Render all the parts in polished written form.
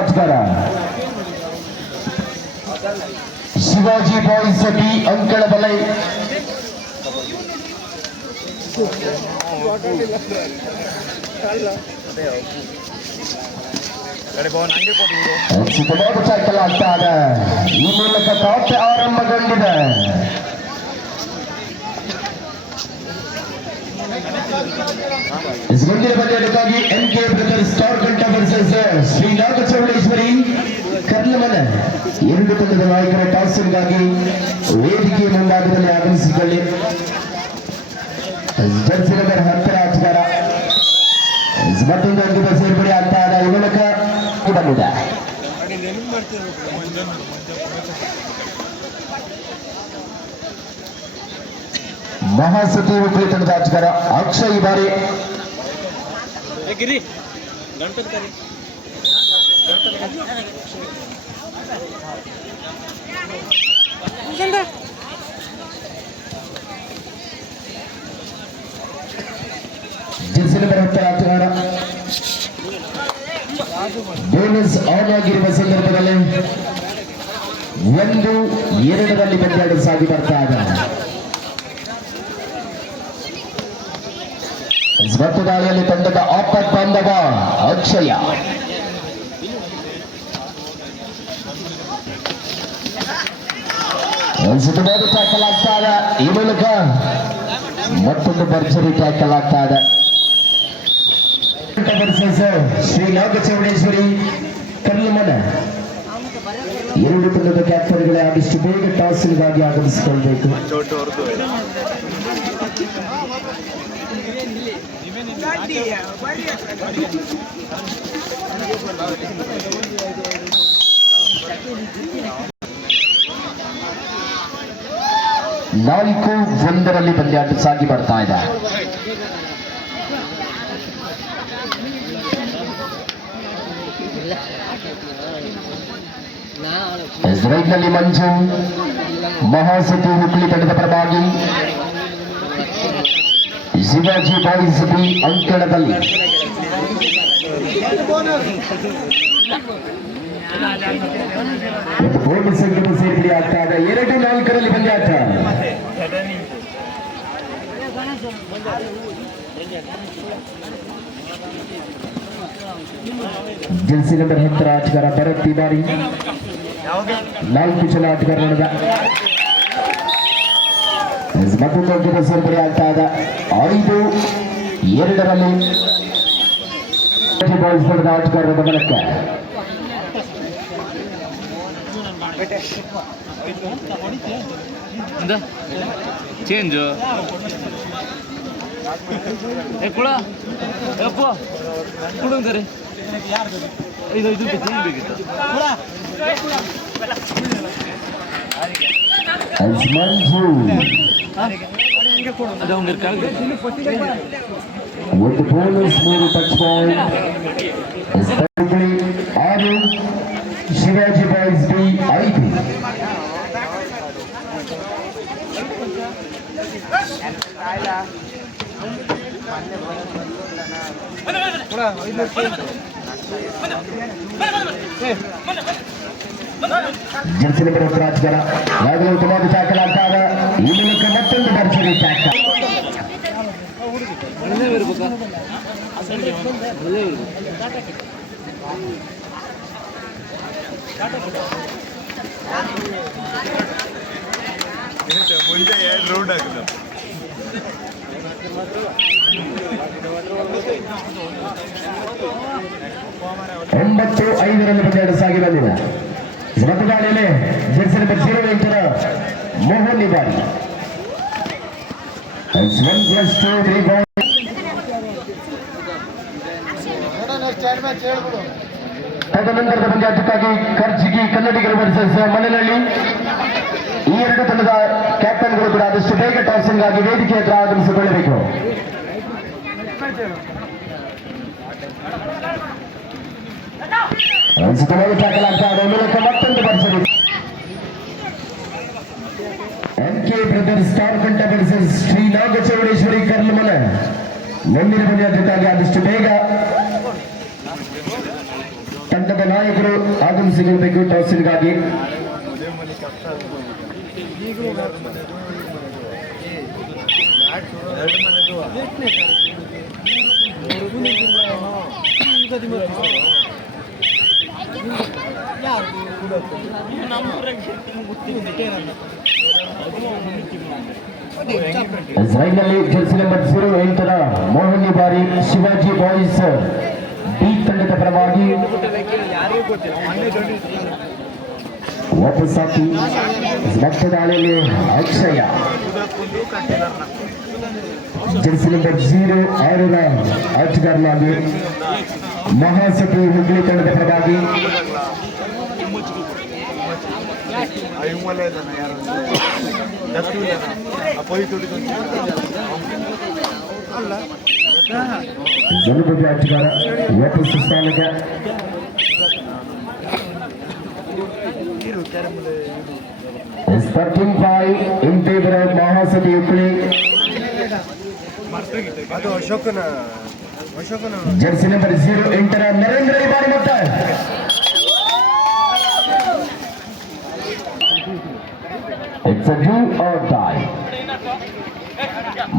ಆಟಗಾರ Shivaji boys B ಅಂಕಣ ಬಲೈ. Tackle ಆಗ್ತಾರೆ. ಈ ಮೂಲಕ ಟಾಪ್ ಆರಂಭಗೊಂಡಿದೆ. ಮುಂದಿನ ಪಂದ್ಯಕ್ಕಾಗಿ MK ಬ್ರದರ್ಸ್ ಸ್ಟಾರ್ ಕಂಠ ವರ್ಸಸ್ ಶ್ರೀ ನಾಗಚೌಡೇಶ್ವರಿ ಕರ್ಲಮನೆ. ಎರಡು ತಂಡದ ನಾಯಕರ ಟಾಸ್ಗಾಗಿ ವೇದಿಕೆ ಮುಂಭಾಗದಲ್ಲಿ ಆಗಮಿಸಿಕೊಳ್ಳಿ. ಜರ್ಸಿ ನಂಬರ್ 10 ಆಟಗಾರ ಮತ್ತೊಂದು ಅಂಕದ ಸೇರ್ಪಡೆ ಆಗ್ತಾ ಇದೆ. ಈ ಮೂಲಕ ಬಂದಿದೆ. ಮಹಾಸತಿ ಹುಬ್ಬಳ್ಳಿ ತಂಡದ ಆಟಗಾರ ಅಕ್ಷಯ್ ಬಾರಿ ಜರ್ಸಿ ನಂಬರ್ 10 ಆಟಗಾರ ಬೋನಸ್ ಆನ್ ಆಗಿರುವ ಸಂದರ್ಭದಲ್ಲಿ 1-2ರಲ್ಲಿ ಪಂದ್ಯಾಟ ಸಾಗಿ ಬರ್ತಾ ಇದೆ. ಸ್ಪರ್ಧೆಯಲ್ಲಿ ತಂಡದ ಆಪತ್ ಬಾಂಧವ ಅಕ್ಷಯ. ಸುತ್ತುಬಾರು ಟ್ಯಾಕಲ್ ಆಗ್ತಾ ಇದೆ. ಈ ಮೂಲಕ ಮತ್ತೊಂದು ಭರ್ಜರಿ ಟ್ಯಾಕಲ್ ಆಗ್ತಾ ಇದೆ. ಶ್ರೀ ನಾಗಚೌಡೇಶ್ವರಿ ಕರ್ಲಮನೆ. ಎರಡು ತಂಡದ ಕ್ಯಾಪ್ಟನ್ಗಳೇ ಆದಷ್ಟು ಬೇಗ ಟಾಸ್ಗಾಗಿ ಆಗಮಿಸಿಕೊಳ್ಬೇಕು. ನಾಲ್ಕು 1ರಲ್ಲಿ ಪಂದ್ಯಾಟ ಸಾಗಿ ಬರ್ತಾ ಇದೆ. ರೈಟ್ನಲ್ಲಿ ಮಂಜು ಮಹಾಸತಿ ಹುಬ್ಬಳ್ಳಿ ತಂಡದ ಪರವಾಗಿ ಶಿವಾಜಿ ಬಾಯ್ಸ್ ಬಿ ಅಂಕಣದಲ್ಲಿ. ಬೋನಸ್ ಅಂಕದ ಸೇರ್ಪಡೆ ಆಗ್ತಾ ಇದೆ. 2-4ರಲ್ಲಿ ಪಂದ್ಯಾಟ. ಜರ್ಸಿ ನಂಬರ್ 10 ಆಟಗಾರ ಭರತ್ ತಿವಾರಿ. 4 ಜನ ಆಟಗಾರರ ಮತ್ತೊಂದು ಅಂಕದ ಸೇರ್ಪಡೆ ಆಗ್ತಾ ಇದೆ. 5-2ರಲ್ಲಿ ಬಾಯ್ಸ್ ತಂಡದ ಆಟಗಾರರ ಗಮನಕ್ಕೆ. ಚೇಂಜ್ ಕೊಡಂತಾರೆ. 5 ಬೇಕಿತ್ತು. ಒಂದು bonus 3 touch point. 6 Shivaji boys B 5. Jersey number 10 ಆಟಗಾರ ಯಾವಾಗಲೂ ಉತ್ತಮವಾದ ಟ್ಯಾಕಲ್ ಆಗ್ತಾರೆ. ಈ ಮೂಲಕ ಮತ್ತೊಂದು ಭರ್ಜರಿ ಟ್ಯಾಕಲ್. ಮುಂಚೆ 2 ರೌಂಡ್ ಆಗಿದೆ. 9-5ರಲ್ಲಿ ಪಂದ್ಯಾಟ ಸಾಗಿ ಬಂದಿದೆ. ಮತದಾಳಿಯಲ್ಲಿ ಜರ್ಸಿ ನಂಬರ್ 08ರ ಮೋಹನ್ ನಿವಾರಿ. 1+2 ತದನಂತರದ ಪಂದ್ಯಾಟಕ್ಕಾಗಿ ಕರ್ಜಿಗಿ ಕನ್ನಡಿಗರು ವರ್ಸಸ್ ಮನೆಯಲ್ಲಿ. ಈ ಎರಡು ತಂಡದ ಕ್ಯಾಪ್ಟನ್ಗಳು ಕೂಡ ಆದಷ್ಟು ಬೇಗ ಟಾಸಿಂಗಾಗಿ ವೇದಿಕೆ ಹತ್ರ ಆಗಮಿಸಿಕೊಳ್ಳಬೇಕು. ಟ್ಯಾಕಲ್ ಆಗ್ತಾ ಇದೆ. ಮೂಲಕ ಮತ್ತೊಂದು ಭರ್ಜರಿ. MK ಬ್ರದರ್ಸ್ ಸ್ಟಾರ್ ಕಂಠ ವರ್ಸಸ್ ಶ್ರೀ ನಾಗಚೌಡೇಶ್ವರಿ ಕರ್ಲಮನೆ. ಮುಂದಿನ ಪಂದ್ಯಾಟಕ್ಕಾಗಿ ಆದಷ್ಟು ಬೇಗ ತಂಡದ ನಾಯಕರು ಆಗಮಿಸಿಕೊಳ್ಳಬೇಕು ಟಾಸ್ಗಾಗಿ. ಇಸ್ರಾಯೇಲ್ನಲ್ಲಿ ಜೆರ್ಸಿ ನಂಬರ್ 08 ಮೋಹನಿ ಬಾರಿ ಶಿವಾಜಿ ಬಾಯ್ಸ್ ಬಿ ತಂಡದ ಪರವಾಗಿ ವಾಪಸ್ಸಾಗಿ ಮತ್ತೆ ದಾಳಿಯಲ್ಲಿ ಅಕ್ಷಯ. ಜೆರ್ಸಿ ನಂಬರ್ 06 ಆಟಗಾರನಾಗಿ ಮಹಾಸತಿ ಹುಬ್ಳಿ ತಂಡದ ಪರವಾಗಿ ಜಲಬದಿ ಆಟಗಾರ ವಾಪಸ್ ಸ್ಥಾನಕ್ಕೆ. Starting five in favor of Mahasati Ukli. Jersey number 0 enter Narendra Ibari Mutta. It's a do or die.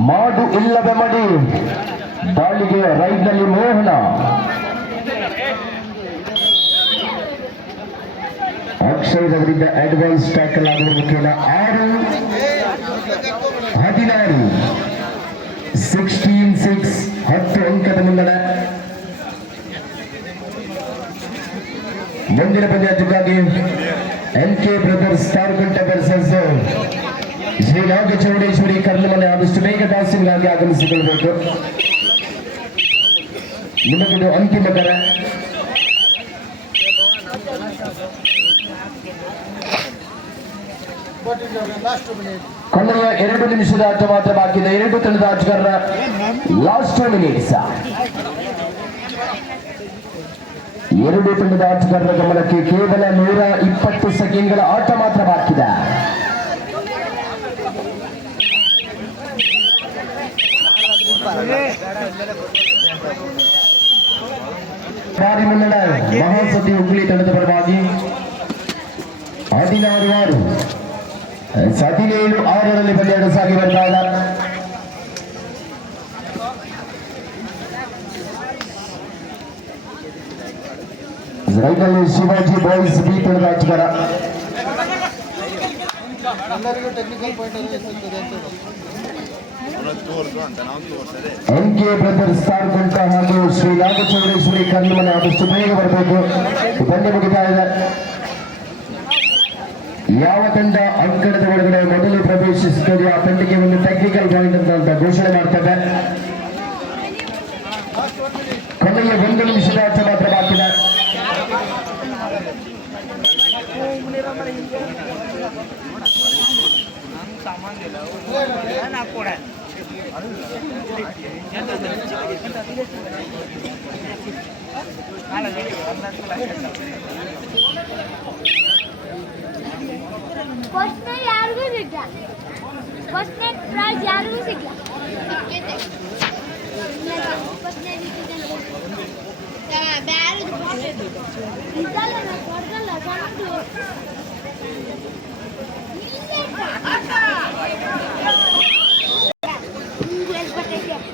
Madu Illave Madi. Dalige right ನಲ್ಲಿ ಮೋಹನ. ಅಕ್ಷಯ್ ಅವರಿಂದ ಅಡ್ವಾನ್ಸ್ ಟ್ಯಾಕಲ್ ಆಗುವ ಮುಖೇನ 6-16 16-6 10 ಅಂಕದ ಮುನ್ನಡೆ. ಮುಂದಿನ ಪಂದ್ಯಕ್ಕಾಗಿ NK ಬ್ರದರ್ಸ್ ತಾರಕಂಟ ವರ್ಸಸ್ ಶ್ರೀ ನಾಗಚೌಡೇಶ್ವರಿ ಕರ್ಲಮನೆ ಆದಷ್ಟು ಬೇಗ ಟಾಸಿಂಗಾಗಿ ಆಗಮಿಸಿಕೊಳ್ಳಬೇಕು. ನಿಮಗಿದು ಅಂತಿಮ ಕರೆ. ಕೊನೆಯ 2 ನಿಮಿಷದ ಆಟ ಮಾತ್ರ ಬಾಕಿ ಇದೆ. 2 ತಂಡದ ಆಟಗಾರರ ಲಾಸ್ಟ್ 2 ಮಿನಿಟ್ಸ್. 2 ತಂಡದ ಆಟಗಾರರ ಗಮನಕ್ಕೆ ಕೇವಲ 120 ಸೆಕೆಂಡ್ಗಳ ಆಟ ಮಾತ್ರ ಬಾಕಿ ಇದೆ. ಭಾರಿ ಮುನ್ನಡೆ ಮಹಾಸತಿ ಹುಬ್ಳಿ ತಂಡದ ಪರವಾಗಿ 16-6 17-6 ಪಂದ್ಯ ಸಾಗಿ ಬರ್ತಾ ಇದೆ. ರೈತಲ್ಲಿ ಶಿವಾಜಿ ಬಾಯ್ಸ್ ಬಿ ತಂಡದ ಆಟಗಾರ NK ಬ್ರದರ್ಸ್ ತಾರಕಂಟ ಹಾಗೂ ಶ್ರೀ ನಾಗಚೌಡೇಶ್ವರಿ ಕರ್ಲಮನೆ ಆದಷ್ಟು ಬೇಗ ಬರಬೇಕು. ಪಂದ್ಯ ಮುಗಿತಾ ಇದೆ. ಯಾವ ತಂಡ ಅಂಕಣದ ಒಳಗಡೆ ಮೊದಲು ಪ್ರವೇಶಿಸುತ್ತದೆ ಆ ತಂಡಕ್ಕೆ ಒಂದು ಟೆಕ್ನಿಕಲ್ ಪಾಯಿಂಟ್ ಅಂತ ಘೋಷಣೆ ಮಾಡ್ತದೆ. ಕೊನೆಯ 1 ನಿಮಿಷದ ಆಟ ಮಾತ್ರ ಬಾಕಿ ಇದೆ. ಫಸ್ಟ್ ಯಾರಿಗೂ ಸಿಗ್ಲ ಫಸ್ಟ್ ಪ್ರೈಸ್ ಯಾರಿಗೂ ಸಿಗ್ಲ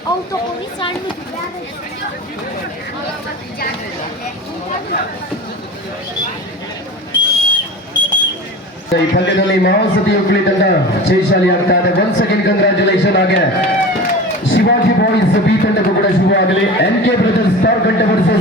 ಅವು ತಗೊಂಡು ಸಣ್ಣ ಈ ಪಂದ್ಯದಲ್ಲಿ ಮಹಾಸತಿ ಹುಬ್ಳಿ ತಂಡ ಜಯಶಾಲಿ ಆಗ್ತಾ ಇದೆ. 1 ಸೆಕೆಂಡ್ ಕಂಗ್ರಾಚುಲೇಷನ್. ಹಾಗೆ ಶಿವಾಜಿ ಬಾಯ್ಸ್ ಬಿ ತಂಡಕ್ಕೂ ಕೂಡ ಶುಭವಾಗಲಿ. NK brothers ತಾರಕಂಟ versus